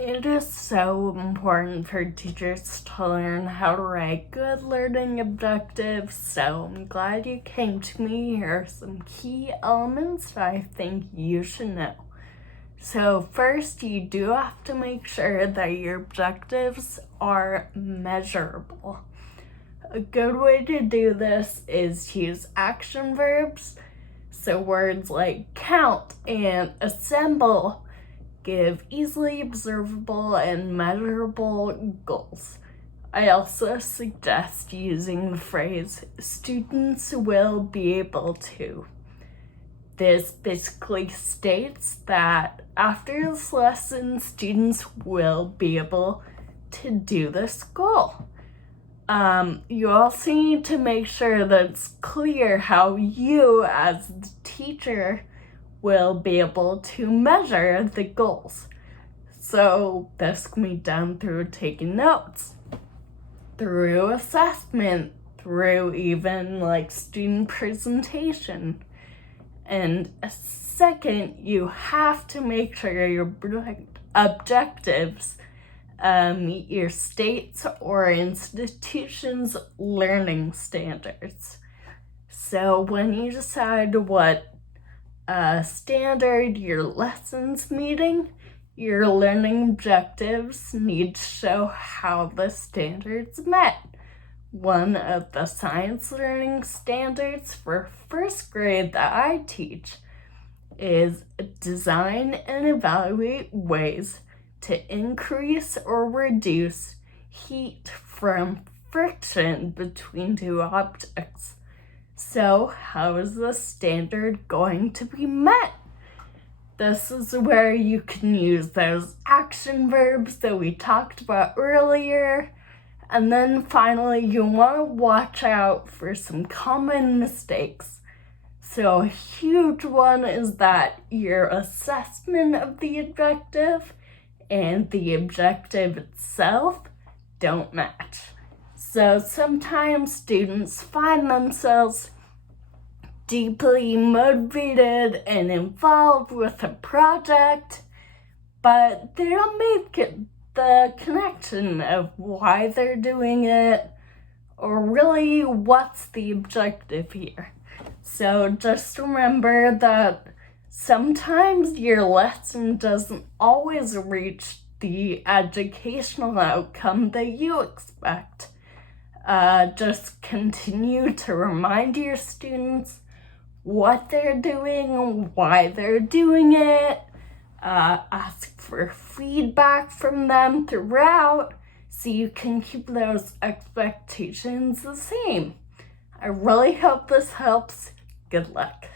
It is so important for teachers to learn how to write good learning objectives, so I'm glad you came to me. Here are some key elements that I think you should know. So first, you do have to make sure that your objectives are measurable. A good way to do this is to use action verbs, so words like count and assemble give easily observable and measurable goals. I also suggest using the phrase, students will be able to. This basically states that after this lesson, students will be able to do this goal. You also need to make sure that it's clear how you, as the teacher, will be able to measure the goals. So this can be done through taking notes, through assessment, through even like student presentation. And second, you have to make sure your objectives meet your state's or institution's learning standards. So when you decide what standard your lesson's meeting, your learning objectives need to show how the standard's met. One of the science learning standards for first grade that I teach is design and evaluate ways to increase or reduce heat from friction between two objects. So how is the standard going to be met? This is where you can use those action verbs that we talked about earlier. And then finally, you want to watch out for some common mistakes. So a huge one is that your assessment of the objective and the objective itself don't match. So sometimes students find themselves deeply motivated and involved with a project, but they don't make the connection of why they're doing it or really what's the objective here. So just remember that sometimes your lesson doesn't always reach the educational outcome that you expect. Just continue to remind your students what they're doing, why they're doing it. Ask for feedback from them throughout so you can keep those expectations the same. I really hope this helps. Good luck.